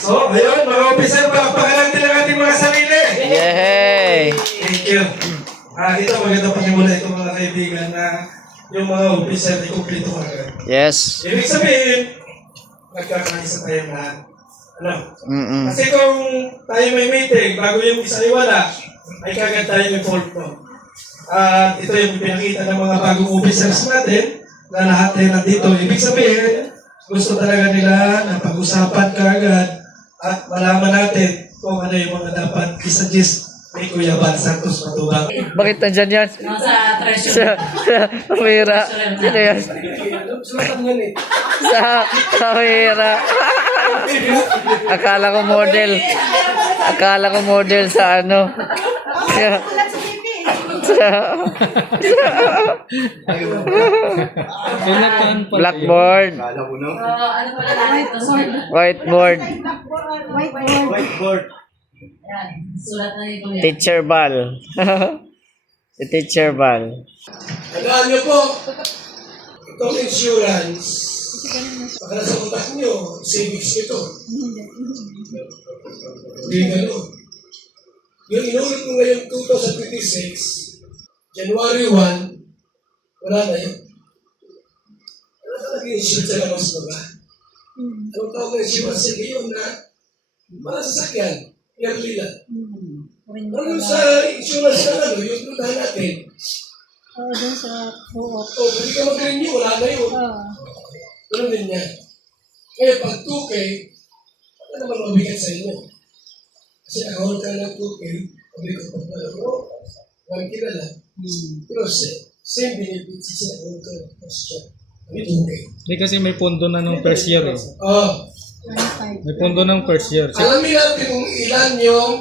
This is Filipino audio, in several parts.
So, ayun, mga officer, palakpakan natin ang ating mga sarili. Yay! Thank you. Ito, maganda panimula ito mga kaibigan na yung mga officer ay kumplito agad. Yes. Ibig sabihin, nagkakaisa tayo lahat. Ano? Kasi Mm-mm. kung tayo may meeting, bago yung isa ay wala, ay kagad tayo may fault no. At ito yung pinakita ng mga bagong officers natin na lahat ay nandito. Ibig sabihin, gusto talaga nila na pag-usapan kagad at malaman natin kung ano yung mga dapat isa-gist ni Kuya Bal Santos Matubang. Bakit nandyan yan? Sa treasure. Sa kamera. Sino yan? Sulatan yan eh. Sa kamera. Akala ko model. Akala ko model sa ano. Blackboard. Ano pala natin ito? Whiteboard. Whiteboard. Yan. Sulat na dito yan. Teacher Bal. Si Teacher Bal. Tandaan niyo po, itong insurance, baka nasa utak niyo, savings ito. Hindi gano'n. Yung inulit ko ngayon 2026, January 1, wala na yun. Wala talaga yung insurance sa labas mo ba? Anong tawag ng insurance sa ngayon na mga sasakyan, yearly lang. Ano sa insurance na ano, yung tutahan natin? Oo, dun sa co-op. Pwede ka mag-renew, wala na yun. Ganun din yan. Kaya pag 2K, ano naman mabigat sa inyo? Kasi nakahol ka ng 2K, mabigat pa pala mo, 1K na lang. Pero same benefits sa nakahol ka ng question. Kami 2K. Hindi kasi may pondo na nung first year eh. Oh, May pondo ng first year. alamin natin kung ilan yung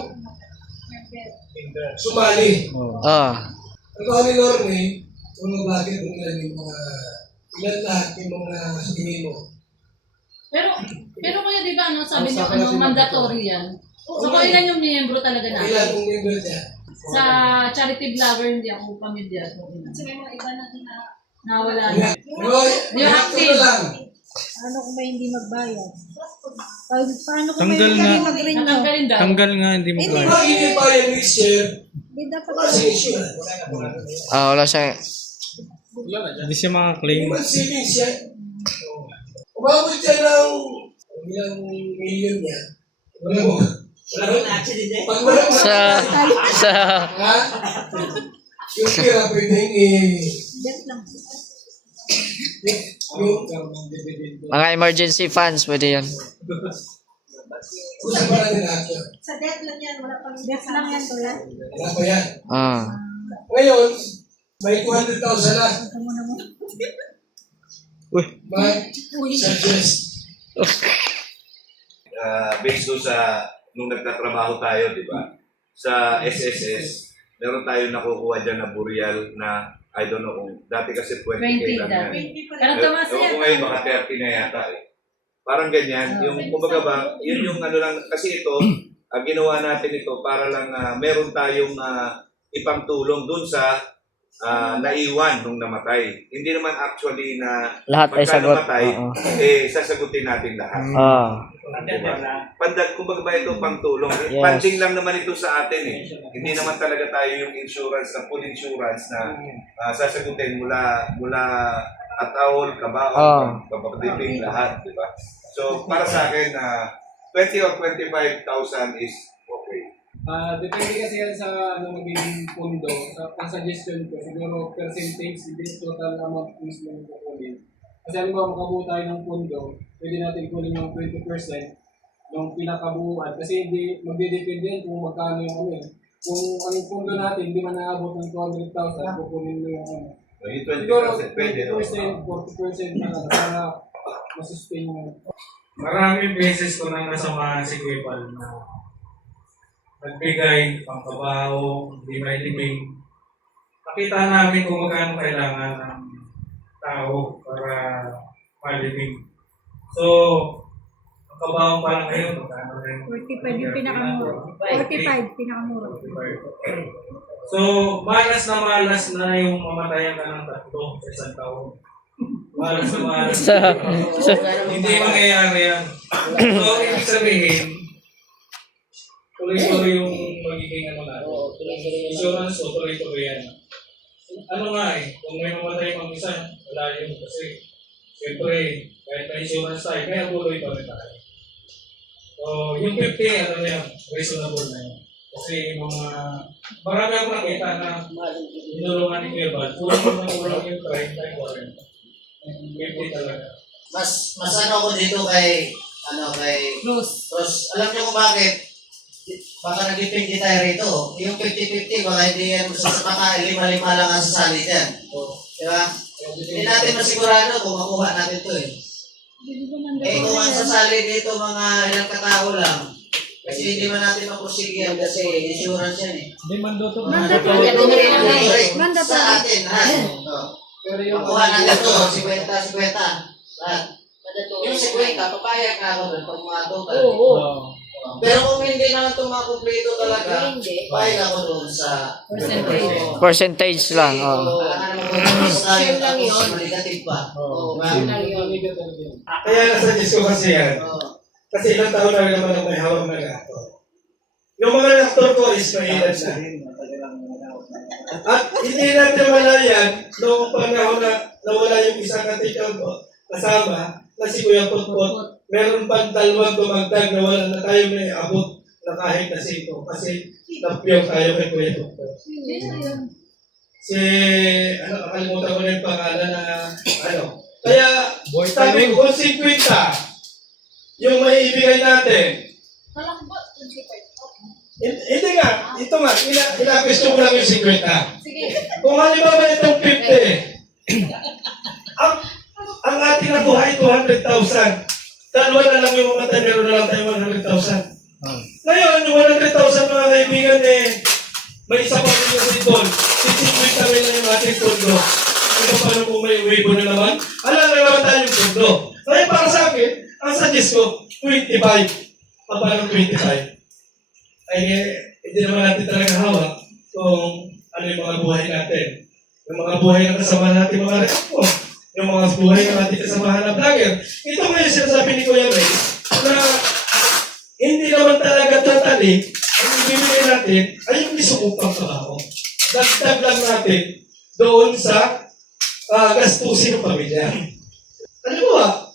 sumali. Ah. Ang tawag ni Lorne, kung bakit kung ilan yung mga, ilan lahat yung mga tingin mo. Pero kuya, di ba, sabi niyo, mandatory yan. So, kung ilan yung miyembro talaga Ilan natin? kung member niya. Sa charity vlogger, hindi ako pamilya. Kasi may mga iba natin na nawala na. Roy, Yung active. lang. Paano kung may hindi magbayad? Paano kung Tanggal may nga. hindi mag-renew? Natanggalin daw. Tanggal nga, hindi mo Kung kaya. hindi pa yung next year, Hindi dapat wala sa insurance. Wala siya. Hindi siya makaklaim. Human savings yan. Umabot siya ng ilang million niya. Wala mo. Pag wala mo. Sa Ha? Yung pira pwedeng debt lang. yung mga emergency funds, pwede yan. usapan natin lahat yan. Sa debt lang yan, wala pang debt lang yan, kuya. Wala pa yan. Ah. Ngayon, may 200,000 na. Muna mo. Mag-suggest. Based doon sa nung nagtatrabaho tayo, di ba? Sa SSS, meron tayo nakukuha dyan na burial na I don't know kung dati kasi 20K 20 lang dati. yan. Pero tumaas Ewan yan. ko ngayon baka 30 na yata eh. Parang ganyan. Yung kumbaga ba, yun yung ano lang, kasi ito, ginawa natin ito para lang meron tayong ipangtulong dun sa naiwan nung namatay. Hindi naman actually na Lahat ay pagka sagot. namatay, Oo. sasagutin natin lahat. Diba? Pandag, kumbaga ba ito pangtulong? Yes. Panding lang naman ito sa atin eh. Hindi naman talaga tayo yung insurance, na full insurance na sasagutin mula atawol, kabaon, kapagdiping lahat, di ba? So, para sa akin, 20 or 25,000 is okay. Depende kasi yan sa magiging pondo. Ang suggestion ko, siguro percentage, hindi total amount mismo yung kukunin. Kasi halimbawa makabuo tayo ng pondo, pwede natin kunin yung 20% ng pinakabuuan. Kasi hindi magdidepende yan kung magkano yung ano eh. Kung ang pondo natin hindi man naabot ng 200,000, kukunin mo yung ano. Yung Siguro 20% pwede. 20%, 40% na para masustain mo. Maraming beses ko nang nasamahan si Kuya Pal na nagbigay, pangkabaho, hindi may libing. Nakita namin kung magkano kailangan ng tao para malibing. So, ang kabaho pa lang ngayon, magkano na yung 45 yung pinakamura. 45 pinakamura. So, malas na yung mamatayan ka ng tatlo sa isang taon. Mahal sa mahal. Sa, Hindi mangyayari yan. So, ibig sabihin, tuloy-tuloy yung magiging ano natin. Insurance o tuloy-tuloy yan. Ano nga kung may mamatay mang isa, wala yun. Kasi, siyempre, kahit na insurance tayo, kaya tuloy pa rin tayo. So, yung 50, ano na yan, reasonable na yan. Kasi yung marami ako nakita na inulungan ni Kuya Bal, kulang yung 30, 40. 50 talaga. Mas ano ako dito kay Bruce. Ros. Alam niyo kung bakit? Baka nag-depende tayo rito. Yung 50-50, baka hindi yan, baka 5-5 lang ang sasali dyan. Di ba? Hindi natin masigurado kung makuha natin ito eh. Kung ang sasali dito mga ilang katao lang, kasi hindi man natin maprosige yan kasi insurance yan eh. Hindi mandoto. Sa atin, ha? Pero yung Makuha natin ito, 50-50. Lahat. Yung 50, papayag na ako doon pag mga total. Pero kung hindi naman ito makumpleto talaga, payag ako doon sa Percentage. percentage lang. Oh. Kailangan naman kung tayo tapos negative pa. Kaya nasa ko kasi yan. Kasi ilang taon na rin naman ako may hawak na gato. Yung mga reactor ko is mainad na. At hindi natin malayan noong panahon na nawala yung isang katigaw ko kasama na si Kuya Putput. Meron pang dalawang dumagdag na wala na tayo may abot na kahit na sito kasi napiyong tayo kay Kuya Putput. Si, nakalimutan ko na yung pangalan na, Kaya, sabi ko, kung 50, yung may ibigay natin, hindi nga, ito nga, ina-question ko lang yung 50. Kung halimbawa itong 50, ang ating nabuhay 200,000, dalawa na lang yung mamatay, meron na lang tayo 100,000. Ngayon, yung 100,000 mga kaibigan may isa pa rin yung sitol. Sisipin kami na yung ating pondo. Ano paano kung may waibo na naman? Alam na naman tayo yung pondo. Kaya para sa akin, ang suggest ko, 25. Paano 25? Ay, hindi naman natin talaga hawak kung ano yung mga buhay natin. Yung mga buhay na kasama natin mga reakto. Yung mga buhay na natin kasamahan na vlogger. Ito nga yung sinasabi ni Kuya Ray na hindi naman talaga totally ang ibibigay natin ay yung isukupang trabaho. Dagdag lang natin doon sa gastusin ng pamilya. Halimbawa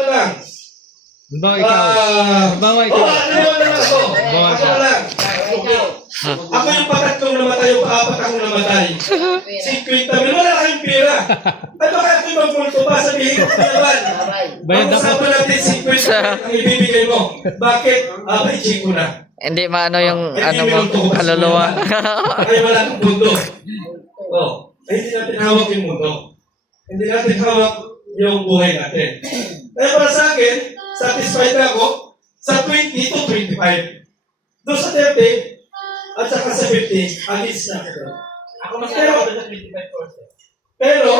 na lang. Halimbawa na lang ako. Ako na lang. Ako yung patatlong namatay, yung paapat akong namatay. 50 mil, wala kayong pera. Ano kaya kung magpunto pa, sabihin ko naman. Ang usapan natin 50 ang ibibigay mo. Bakit? Abay, ko na. Hindi maano yung ano mo, kaluluwa. Kaya wala kang mundo. Ay, hindi natin hawak yung mundo. Hindi natin hawak yung buhay natin. Kaya para sa akin, satisfied na ako sa 20 to 25. Doon sa 30, at saka sa 50, alis na ako. Ako mas kaya sa 25%. Pero,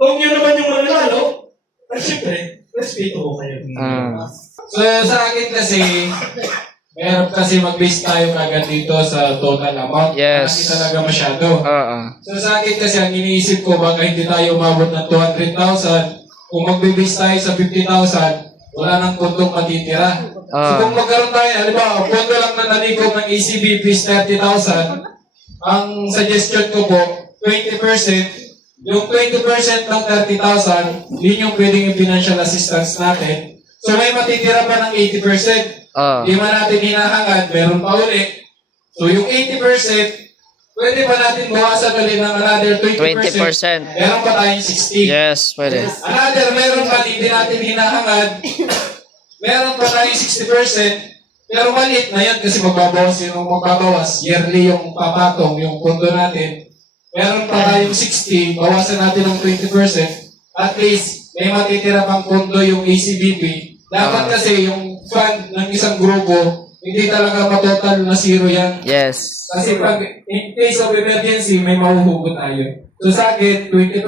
kung yun naman yung mananalo, ay siyempre, respeto ko kayo. So sa akin kasi, meron kasi mag-base tayo kagad dito sa total amount. Yes. Kasi talaga masyado. Oo. So sa akin kasi ang iniisip ko, baka hindi tayo umabot ng 200,000. Kung magbe-base tayo sa 50,000, wala nang pundong matitira. So kung magkaroon tayo, halimbawa, pundo lang na naligog ng ACB fees 30,000, ang suggestion ko po, 20%, yung 20% ng 30,000, yun yung pwedeng yung financial assistance natin. So may matitira pa ng 80%. Di man natin hinahangad, meron pa uli. So yung 80%, pwede pa natin bawasan ulit ng another 20%. Meron pa tayong 60. Yes, pwede. Another, meron pa hindi natin hinahangad. Meron pa tayong 60%. Pero maliit na yan kasi magbabawas yearly yung papatong, yung pondo natin. Meron pa tayong 60, bawasan natin ng 20%. At least, may matitira pang pondo yung ACBP. Dapat kasi yung fund ng isang grupo, hindi talaga matotal na zero yan. Yes. Kasi pag in case of emergency, may mahuhugot tayo. So sa akin, 20%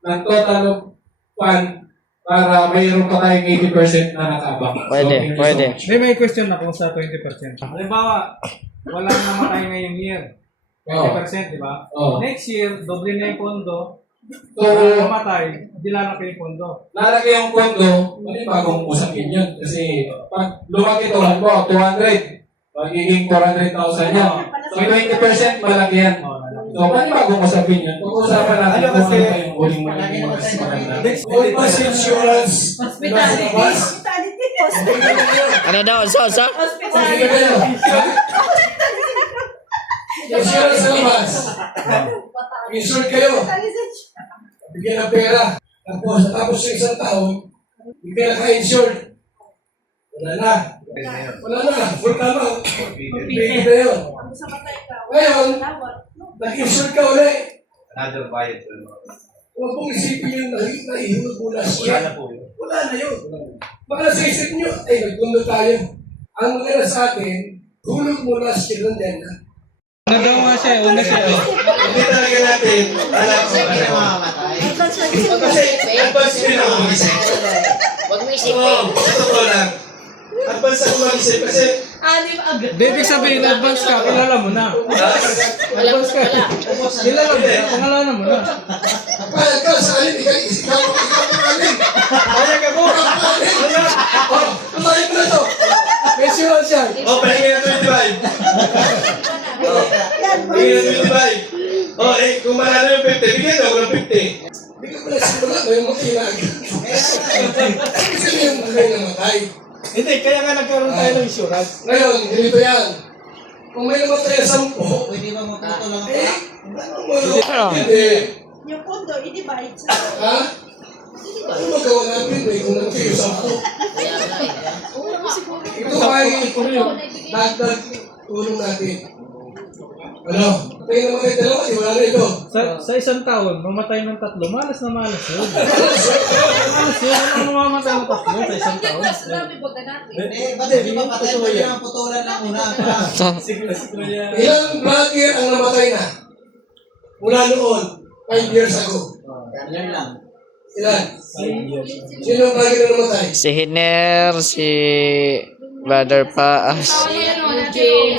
ng total of fund para mayroon pa tayong 80% na nakabang. Pwede, pwede. May question ako sa 20%. Halimbawa, walang namatay ngayong year. 20%, di ba? Oh. Next year, doble na yung pondo. So, Mamatay, di lalaki yung pondo. lalaki yung pondo, mali bagong usapin yun. Kasi pag lumaki ito, halimbawa 200, magiging 400,000 yan. So, 20% malaki yan. So, mali bagong usapin yun. Pag-usapan natin kung ano pa yung huling magiging mas maganda. All bus insurance. Hospitality. Bus. Ano daw? So? Sige kayo. Insurance ng bus. Insure kayo. Bigyan ng pera. Tapos yung isang taon, hindi ka naka-insured. Wala na. Wala na. Full tama. Bigyan na yun. Ngayon, nag-insure ka ulit. Another bayad. Huwag mong isipin yung nahihulog mo last year. Wala na yun. Baka sa isip nyo, ay nagpundo tayo. Ang maganda sa atin, hulog mo last year lang din. Ano daw nga siya? Una siya. Hindi talaga natin alam Kasi kung hindi na ano. mamamatay. Kasi advance din ako mag-isip. Huwag mo Oo, isipin. totoo lang. Advance ako mag-isip kasi Anim agad. Di, ibig sabihin, advance ka, kilala mo na. Advance ka. Kilala mo na, pangalanan mo na. Payag ka sa alin, ikaw ang alin. Payag ako. Payag mo na to. May insurance yan. pahingin ng 25. Pahingin ng 25. Kung manalo yung 50, bigyan ako ng 50. Hindi ka pala simula, may makilag. Kasi yung mga namatay. Hindi, kaya nga nagkaroon tayo ng insurance. Ngayon, ganito yan. Kung may namatay na 10, Pwede ba maputo lang ako? hindi. Yung pondo, i-divide sa... Ha? Ano magawa natin? May kung namatay yung 10. Ito ay dagdag tulong natin. Ano? Kaya namatay dalawa, di wala na ito. Sa isang taon, mamatay ng 3, malas na malas yun. Malas yun, ano mamamatay ng 3 sa isang taon? Ba't di ba patay? Pwede naman putulan lang muna. Ilang vlogger ang namatay na? Mula noon, 5 years ago. Yan lang. Ilan? Sino ang vlogger na namatay? Si Hiner, si Brother Paas.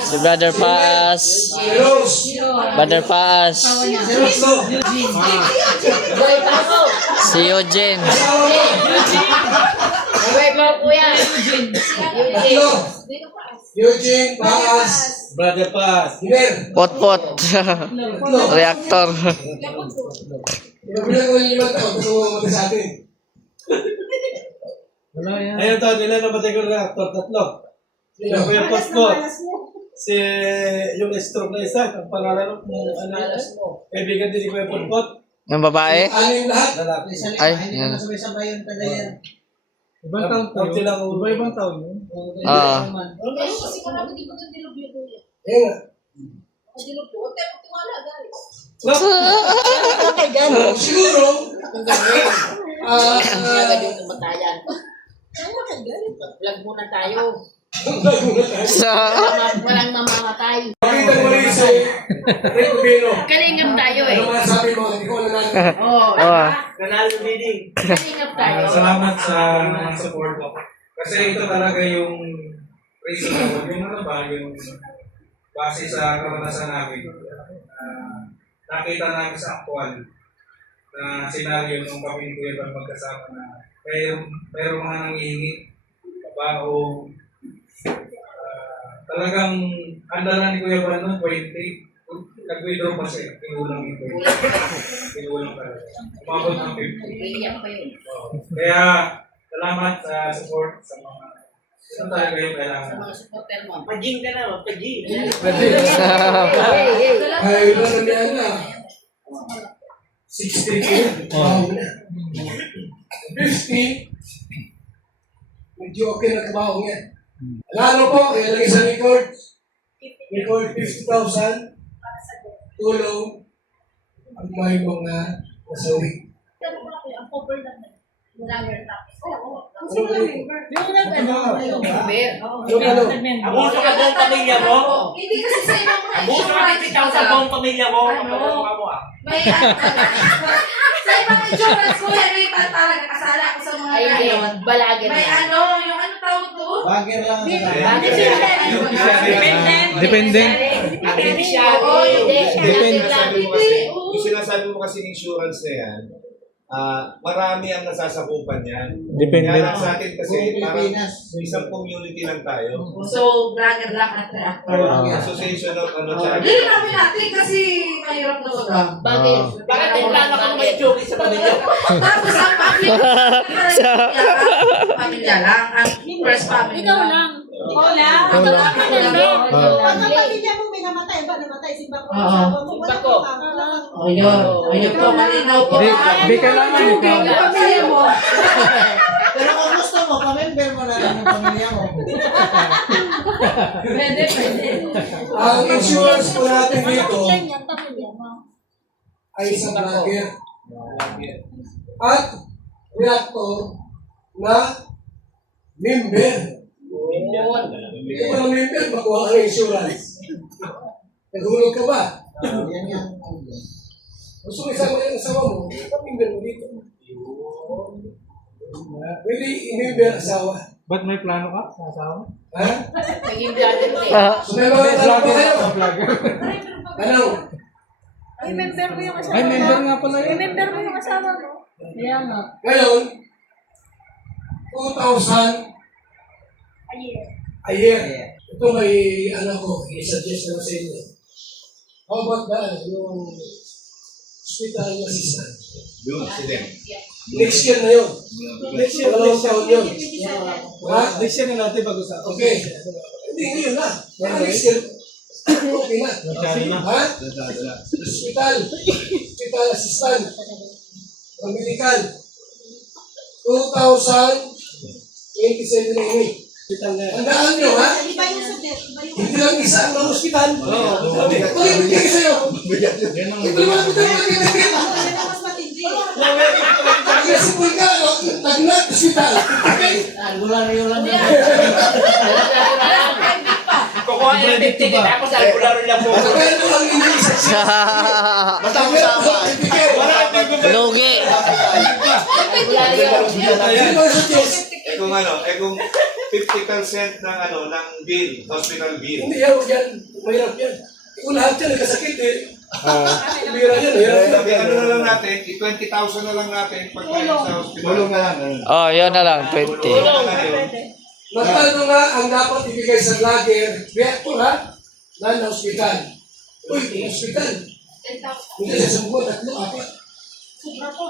Si Brother Paas. Si Rose. Brother Paas. Si Rose Lo. Si Eugene. Asawa mo. Wait mo po yan. Tatlo. Eugene, Baas, Brother Paz. Hiner. Potpot. Tatlo. Reactor. Pinabilang ko yung 5 taon, pero mamatay sa atin. Wala yan. Ayun taon nila namatay ko ng reactor, 3. Sino? Ako yung passport. Si yung stroke na isa, ang pangalan ng kaibigan din ko yung pulpot. Yung babae? Anim lahat. Lalaki. Ay, Hindi yan. naman sabay-sabay yung tagayan. Ibang taon to yun. Iba-ibang taon yun. Oo. Yan nga. Siguro, Vlog muna tayo. Sa... Walang mamamatay. makita mo rin si Rick Rubino. Kalingap tayo eh. Ano masasabi mo? Hindi ko alam natin. Oo. Oo. Kalingap tayo. Salamat sa mga support mo. Kasi ito talaga yung reason ko. Yung ano ba, yung base sa karanasan namin. Nakita namin sa actual na senaryo nung kami ni Kuya Bal magkasama na mayroong mga nangihingi, trabaho. Talagang andalan ni Kuya Bal noon, 20. Nag-withdraw pa siya. Tinulang ito. Tinulang talaga. Umabot ng 50. Iiyak pa yun. Kaya, salamat sa support sa mga ito talaga yung Sa kailangan. mga supporter mo. Paging ka na, paging. Ay, iba na niya na. 60 kayo. Trabaho na. 50. Medyo okay na trabaho niya. Ano po, kaya lang isang record. Record 50,000. Tulong. Ang may mga nasawi. Yung Abuso ka buong pamilya mo? Hindi kasi sa ibang mga Abuso ka insurance. sa buong pamilya mo? Ano? Kapag mo May sa ibang insurance ko, may parang nakasala ako sa mga Ay, ganon. balagin May na. ano, yung ano tawag to? Bagger lang ang Dependent. Dependent. Oo, hindi. Depende. Yung sinasabi mo kasi insurance na yan, marami ang nasasakupan yan. Depende. Kaya lang sa atin kasi Buong parang Pilipinas. isang community lang tayo. So, vlogger lang at Association of ano tayo. Hindi namin natin kasi mahirap na wala. Bakit? Bakit may plano ka may joke sa pamilya? Tapos ang pamilya lang. Ang first family Ikaw lang. lang. Ikaw lang. Ikaw lang. Pag ang pamilya mo may namatay, ba namatay? Simba ko. Simba ko. Ayun po, malinaw po. Di kailangan ikaw. Yung pamilya mo. Pero kung gusto mo, pamember mo na rin yung pamilya mo. Pwede. Ang insurance po natin dito Yan, pamilya mo. ay isang vlogger. At reactor na member. Hindi mo na member, makuha ka ng insurance. Naghulog ka ba? Gusto mo isama yung asawa mo, member mo dito. Pwede i-member asawa. Ba't may plano ka sa asawa? Ha? Naging vlogger na eh. So may mga tanong pa kayo. Ano? Ay, member mo yung asawa Ay, mo. member nga pala yun. Member mo yung asawa mo. Kaya nga. Ngayon, 2,000 Ayun. a year. Ito may, ko, i-suggest na sa inyo. How about yung hospital assistant? Yun, sila. Next year na yun. Next year, dalawang taon yun. Ha? Next year na natin pag-usapan. Okay. Hindi, ngayon na. Next year, okay na. Ha? Hospital assistant. Medical. 2,027 na yun. Tandaan nyo, ha? Iba yung sa death. Iba yung Hindi lang isa ang hospital. Ito yung bigay sa'yo. Ito naman ito yung bigay. Yan ang mas matindi. Kasi po ka, nagnat hospital. Okay? Albularyo lang yun. Kukuha yung 50 tapos albularyo lang po. Kaya mo ang iniisip siya. Basta usama. Lugi. Hindi mo suggest. Kung 50% ng ng bill, hospital bill. Hindi yan, yan. Mahirap yan. Kung lahat yan nagkasakit eh. Bira yan, mahirap yan. Sabi, ano na lang natin, 20,000 na lang natin pagkain sa hospital. Tulong na lang. Oh, yun na lang, 20. Magkano nga ang dapat ibigay sa vlogger, reactor ha? Na hospital. Uy, hospital. Hindi sa isang buwan, 3, 4. sobra po.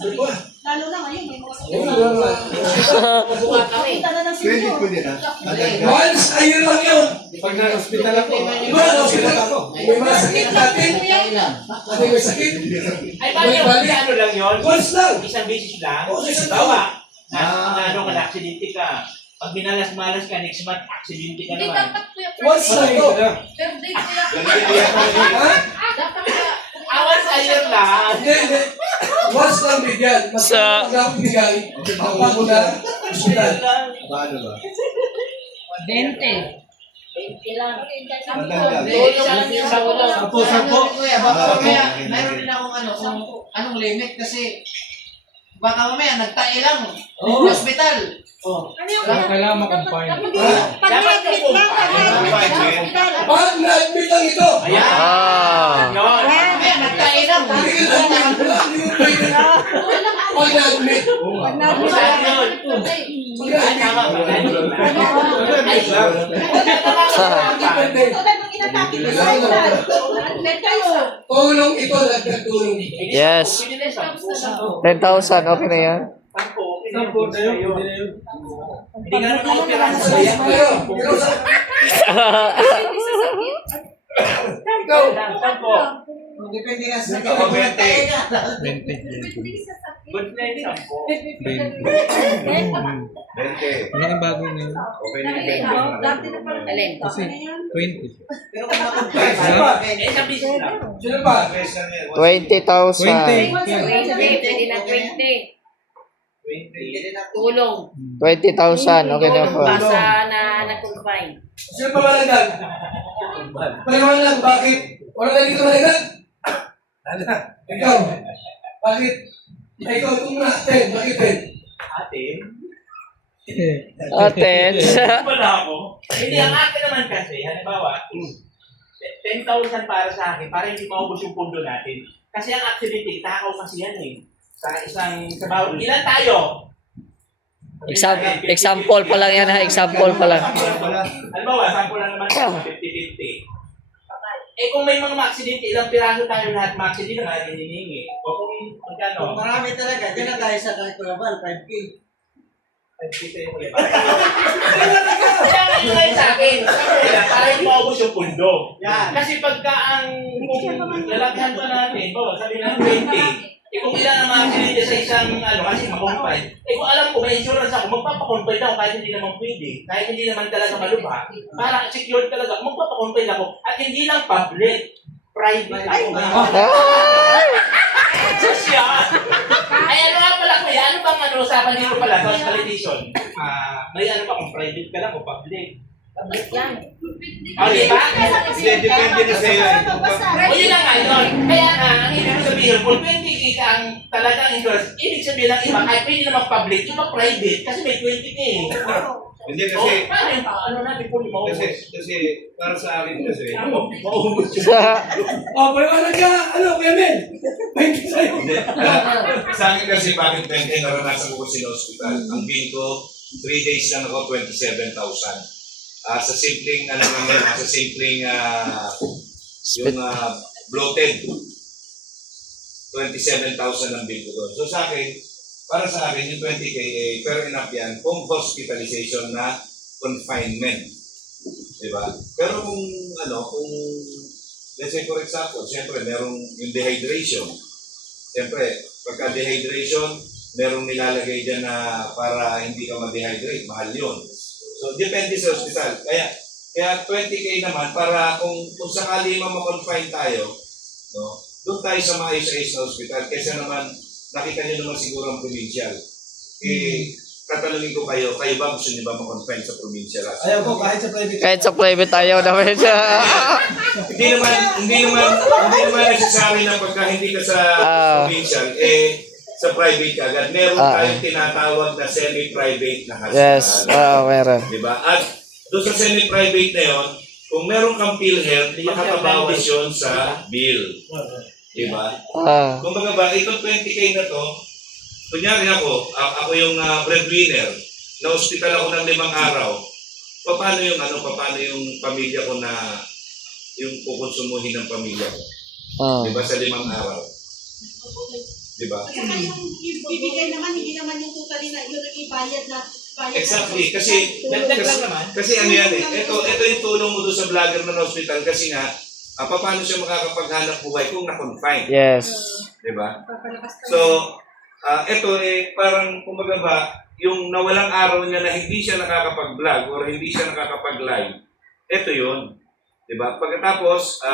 Di ba? Lalo na ngayon, may mga sakit. Yun na. Punta na ng sinyo. Once a year lang yun. Pag na-hospital ako, Diba, hospital ako. May mga sakit natin. Natin may sakit. Ay, bali, ano lang yun? Once lang. Isang beses lang. Oo, sa isang Bawa, na ano ka na, aksidente ka. Pag binalas-malas ka, next month, aksidente ka Hindi naman. dapat kuya. Once lang to. Per day kuya. Ha? Dapat ka. Awas ayun lang. Hindi, hindi. Once lang bigyan. Mas dapat bigay. Kapag na hospital. Paano ba? 20. 20 lang. Sampo. Kuya, baka mamaya, mayroon din akong kung anong limit kasi baka mamaya nagtae lang. Hospital. Ano yung Kailangan makumpay. pag-admit lang, Pag na-admit lang ito. Ayan. Yun. Mamaya nagtae lang. Hindi ka na-admit. Hindi mo pwede na. Pag na-admit. Saan yun? Ay, tama ba? Ay, Depende. Tulad ng inatake mo sa hospital. Admit kayo. Tulong ito, nagkatulong. Yes. 10,000, okay na yan. sampo na yun, hindi na yun. Hindi nga naman ako pirasa yan. Pero, ikaw, Sampo. Depende nga sa Ikaw, 20. Good na yung sampo. 20. Ano yung bago na yun? Okay na yung 20. Kasi 20. Pero kung makumpay, Eh, sa business lang. sino pa? 20,000. 20 na 20. Tulong. 20,000, okay na po. Basa na nag-confine. Sino pa malagdag? Paliwanag, bakit? Wala na dito malagdag? Ikaw. Bakit? Ikaw, ito muna. 10. Bakit 10? Atin. Aten. Wala ako. Hindi, ang akin naman kasi, halimbawa, 10,000 para sa akin, para hindi maubos yung pundo natin. Kasi ang accidente, takaw kasi yan eh. Sa isang, sa bawat, ilan tayo? Example pa lang yan ha, example pa lang. Halimbawa, sample lang naman tayo, 50-50. Eh kung may mga aksidente, ilang piraso tayo lahat ma-aksidente na natin hinihingi. O kung magkano? Marami talaga. Diyan na tayo sa Kalikuyaban, 5K. Kaya nga yun ngayon sa akin, sabi nila, para hindi maubos yung pundo. Yan. Kasi pagka ang lalagyan pa natin, sabi ng 20, eh kung ilan ang mga aksidente sa isang, kasi makumpay, eh kung alam ko may insurance ako, magpapakumpay ako kahit hindi naman pwede, kahit hindi naman talaga malubha, para secured talaga, magpapakumpay ako, at hindi lang public, private ako. Social! Ay ano nga pala kuya, ano bang usapan dito pala sa hospitalization? May ano pa kung private ka lang o public? Public lang. O diba? Depende na sa'yo. O yun na nga yun. Kaya ang ibig ko sabihin, kung 20K ka ang talagang insurance, ibig sabihin ng iba, kahit pwede naman public, yung private, kasi may 20K. Hindi kasi, Paano yung ano natin kung maubos? kasi para sa akin kasi, Maubos yun. Paliwanag ka, Kuya Mel? May sa'yo. sa akin kasi bakit 20 naranasan ko kasi sa hospital. Ang bill ko, 3 days lang ako, 27,000. Sa simpleng, sa simpleng, yung bloated, 27,000 ang bill ko doon. So sa akin, para sa akin, yung 20K, fair enough yan kung hospitalization na confinement. Diba? Pero kung, let's say for example, siyempre, merong yung dehydration. Siyempre, pagka dehydration, merong nilalagay dyan na para hindi ka ma-dehydrate. Mahal yun. So, depende sa hospital. Kaya 20K naman, para kung sakali ma-confine tayo, no, doon tayo sa mga ayos-ayos na hospital. Kaysa naman, nakita niyo naman siguro ang provincial. Tatanungin ko kayo ba gusto niyo ba ma-confine sa provincial? Ayaw ko, kahit sa private. Kahit sa private ayaw naman siya. Hindi naman necessary na pagka hindi ka sa provincial, sa private ka agad. Meron tayong tinatawag na semi-private na hospital. Yes, meron. Diba? At doon sa semi-private na yon, kung meron kang PhilHealth, makakabawas yun sa bill. Diba? Kumbaga ba, itong 20K na to, kunyari ako yung breadwinner, na-hospital ako ng 5 araw, paano yung pamilya ko na yung kukonsumuhin ng pamilya ko? Diba sa 5 araw? Diba? Saka yung bibigay naman, hindi naman yung totally na yun ang ibayad na bayad. Exactly. Kasi ano yan Ito yung tulong mo doon sa vlogger ng hospital kasi nga, paano siya makakapaghanap buhay kung na-confine? Yes. Diba? So, ito parang kumbaga ba, yung nawalang araw niya na hindi siya nakakapag-vlog or hindi siya nakakapag-live, ito yun. Diba? Pagkatapos,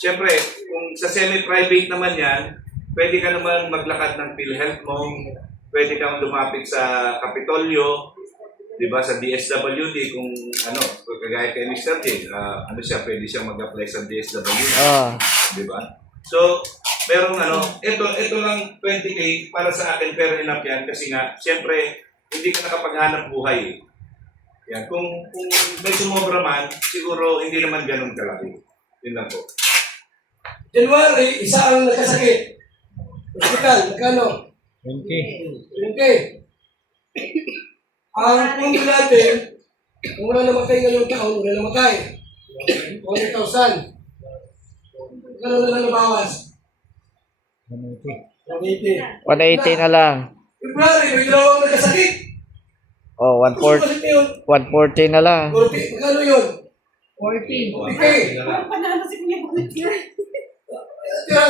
siyempre, kung sa semi-private naman yan, pwede ka naman maglakad ng PhilHealth mo, pwede kang lumapit sa Kapitolyo, di ba, sa DSWD, kung kagaya kay Mr. J, pwede siya mag-apply sa DSWD, di ba? So, merong ito lang 20K para sa akin, fair enough yan, kasi nga, siyempre, hindi ka nakapaghanap buhay. Yan, kung may sumobra man, siguro hindi naman ganun kalaki. Yun lang po. January, isa ang nagkasakit. Hospital, magkano? 20K. Ang punto natin, kung wala namatay ngayong taon, wala namatay. 20,000. Magkano na lang nabawas? 180. 180 na lang. February, may dalawang nagkasakit. 140 na lang. 40. Magkano yun? 14. 40K. Panalo si Kuya Volunteer. Tira.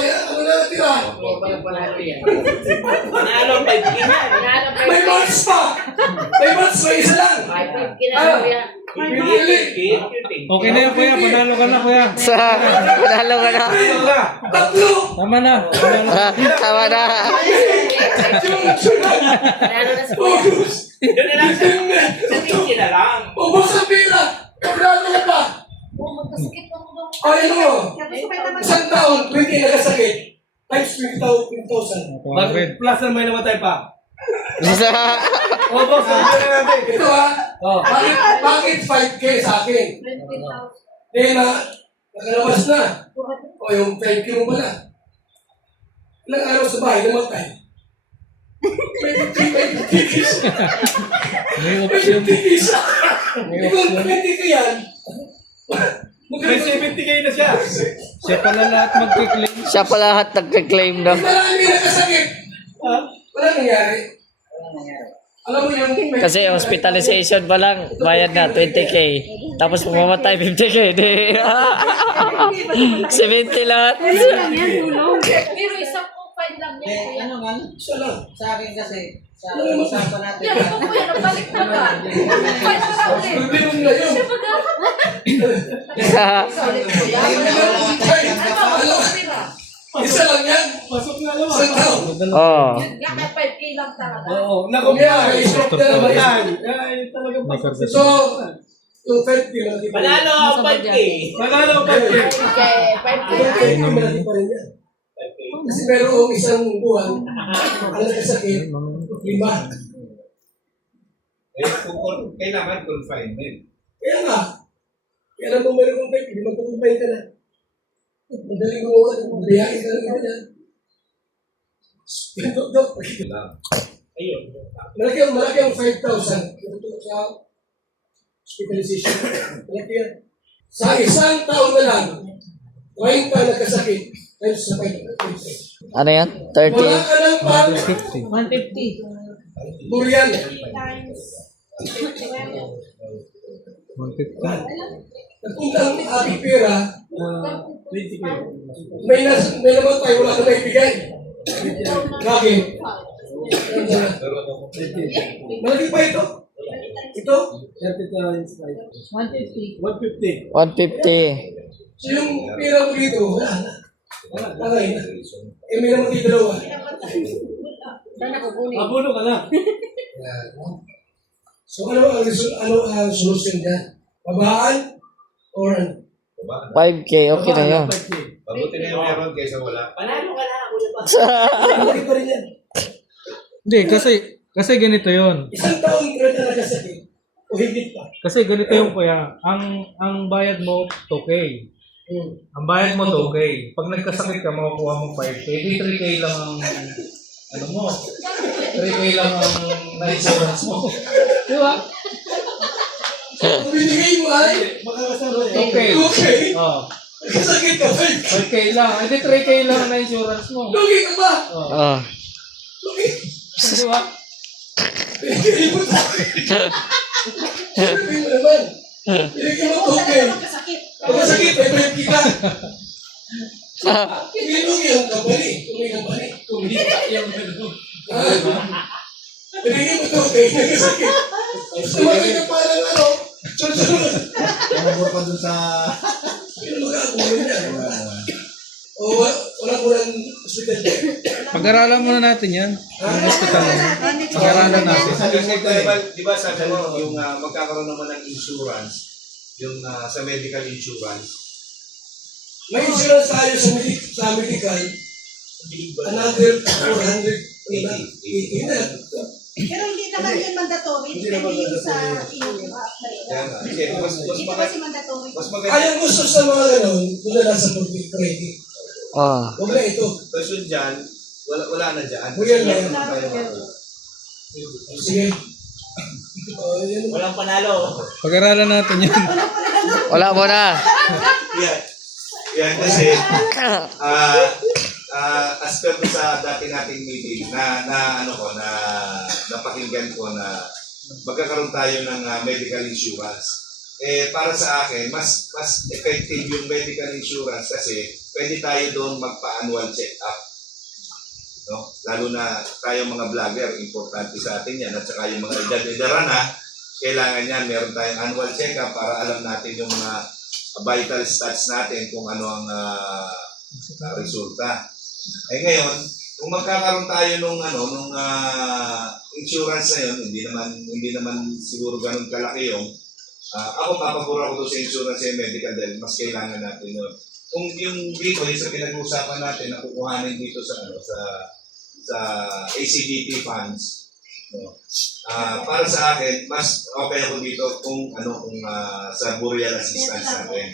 Panalo, 5K na. May months pa. May isa lang. Okay na yan, kuya. Panalo ka na, kuya. Panalo ka na. Tatlo. Tama na. Tama na. August. Yun na lang sa 20K na lang. Ubus ang pila. Panalo ka pa. Isang taon, 20 nagkasakit. Times 20,000. Plus na may namatay pa. Boss, ito bakit 5K sa akin? 20,000. Then, Nakalabas na. O yung 5K mo pala. Ilang araw sa bahay, namatay. May 50 days. May May option. 50 days. Kung 20 ka yan, May 70K na siya. Siya pala lahat magkiklaim. Siya pala lahat nagka-claim daw. marami nakasakit. Wala nangyari. Alam mo yung... Kasi hospitalization pa lang, bayad na 20K. Tapos pumamatay 50K. Di. 70 lahat. Pero isang fine lang yan, kuya. Ano man, Isa lang. sa akin kasi, sa usapan natin. Yan, ako kuya, nabalik na ba? Fine lang ulit. Problema nila yun. Siya solid kuya. Ano ba? Pira. Isa lang yan. Pasok na naman. Isang taon. Oh. Yan, 5K lang talaga. Oo, Kung yan, may stroke na naman yan. Ay, talagang pasok. So, yung 5K malaki pa rin. Panalo ang 5K. Manalo ka pa. Okay, 5K. Yung 5K malaki pa rin yan. Kasi merong isang buwan, ang nagkasakit, 5. Kailangan confinement. Kaya nga, kaya naman meron kong 5K, di magkukumpain ka na. Madaling gumawa, biyahin ka lang yan. Dok, Ayun. malaki ang 5,000. Ito sa hospitalization. Malaki yan. Sa isang taon na lang, 20 pa nagkasakit, times sa 5. Ano yan? Wala 30? ka ng pang 50. 150. burial. 150. Nagpunta ang aking pera, 20K. may namatay, wala ka na ibigay. Bakit? Malaki pa ito. Ito? 30 times 150. 150. 150. So yung pera mo dito, wala na. Tagay na. Eh may namatay dalawa. Sana kukunin. Mabulo ka na. So ano ang solusyon dyan? Babaan? Or ano? 5K, okay na yun. 5K. Mabuti na yung meron kaysa wala. Panalo ka na, kuya pa. Malaki pa rin yan. Hindi, kasi ganito yun. Isang taon ka na nagkasakit. O higit pa. Kasi ganito yung kuya. Ang bayad mo, 2K. Ang bayad mo, 2K. Pag nagkasakit ka, makukuha mo 5K. Di 3K lang ang, ano mo, 3K lang ang na-insurance mo. Di ba? Kung binigay mo ay, Makakasama yan. 2K. okay. Oh, Nagkasakit ka, 5. 5K lang. Hindi 3K lang ang na-insurance mo. Lugi ka ba? Oh. Oh. Lugi. Di ba? Binigay mo sa akin. Sabi mo naman. Binigay mo 2K. Pagkasakit, may break kita. Hindi lugi ang company. Kung may company. Kung hindi ka yung binigay mo 2K, nagkasakit. Tumatay ka parang ano, sunod-sunod. Ano pa dun sa... Pero magkakagulo niya. O wala ko lang hospital. Pag-aralan muna natin yan. Yung hospital na yan. Pag-aralan natin. Di ba sabi mo, yung magkakaroon naman ng insurance, yung sa medical insurance, May insurance tayo sa medical. Another 480 na. Pero hindi naman yun mandatory. Depende yun sa inyong kaya nga, kasi mas Hindi pa kasi mandatory. maganda. Ayang gusto sa mga ganun, kung na nasa public credit. Oh. Huwag na ito. Question dyan, wala na dyan. Kuya na yan. Sige. Yan. Walang panalo. Pag-aralan natin yan. Wala mo na. Yan kasi, as per sa dati nating meeting na napakinggan ko na magkakaroon tayo ng medical insurance. Eh para sa akin, mas effective yung medical insurance kasi pwede tayo doon magpa-annual check-up. No? Lalo na tayo mga vlogger, importante sa atin yan. At saka yung mga edad-edara na, kailangan yan, meron tayong annual check-up para alam natin yung mga vital stats natin kung ano ang resulta. Eh ngayon, kung magkakaroon tayo nung insurance na yun, hindi naman siguro ganun kalaki yung ako papabor ako doon sa insurance and medical dahil mas kailangan natin yun. Kung yung dito, yung sa pinag-uusapan natin na kukuhanin dito sa ACDP funds, no? Para sa akin, mas okay ako dito kung sa burial assistance natin.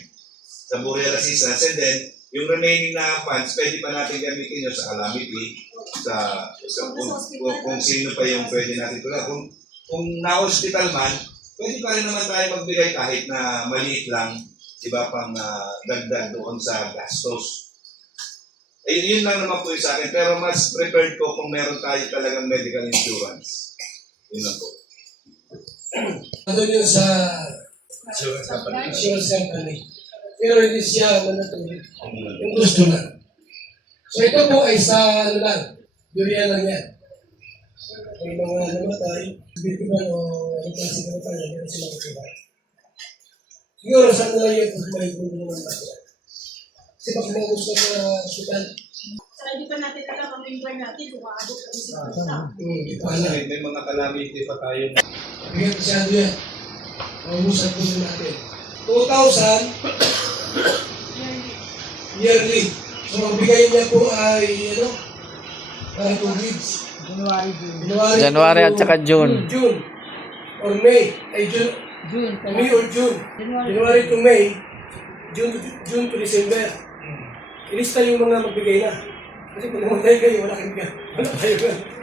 sa burial assistance, and then yung remaining na funds, pwede pa natin gamitin yun sa calamity, kung sino pa yung pwede natin tulad. Kung na-hospital man, pwede pa rin naman tayo magbigay kahit na maliit lang, diba, pang dagdag doon sa gastos. Yun lang naman po yung sa akin, pero mas prepared ko kung meron tayo talagang medical insurance. Yun lang po. Ano yun sa insurance company. Pero hindi siya manatuli. Yung gusto lang. So ito po ay sa ano lang, durian lang yan. May mga namatay, biktima o yung pansigaw pa niya, meron silang kiba. Siguro saan na lang yun kung may gulo naman tayo. Kasi baka mga gusto sa hospital. Saka hindi pa natin alam ang member natin kung maabot kami sa Hindi pa alam. May mga calamity pa tayo. Bigyan masyado yan. Maubusap po natin. 2,000 yearly. So magbigay niya po ay ano? Parang 2 gigs. January at saka June. June. Or May. Ay June. May or June. January to May. June to December. Ilista yung mga magbigay na. Kasi kung namatay kayo, wala kayo. Wala kayo.